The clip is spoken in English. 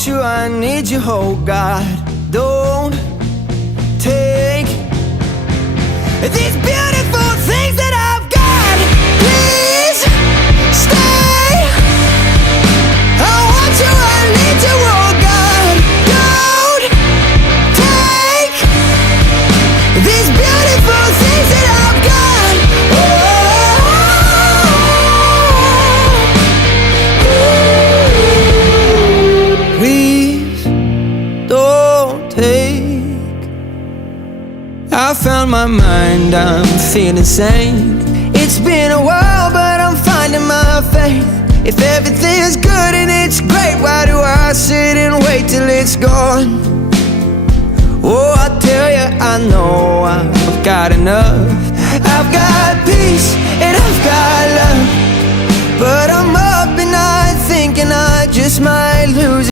want you, I need you, oh God. Don't take these beautiful things that I've got. Please stay. I want you, I need you, oh God. Don't take these beautiful things that I've got. Please don't take. I found my mind, I'm feeling sane. It's been a while, but I'm finding my faith. If everything's good and it's great, why do I sit and wait till it's gone? Oh, I tell you, I know I've got enough. I've got peace and I've got love, but I'm up and I thinking I just might lose it.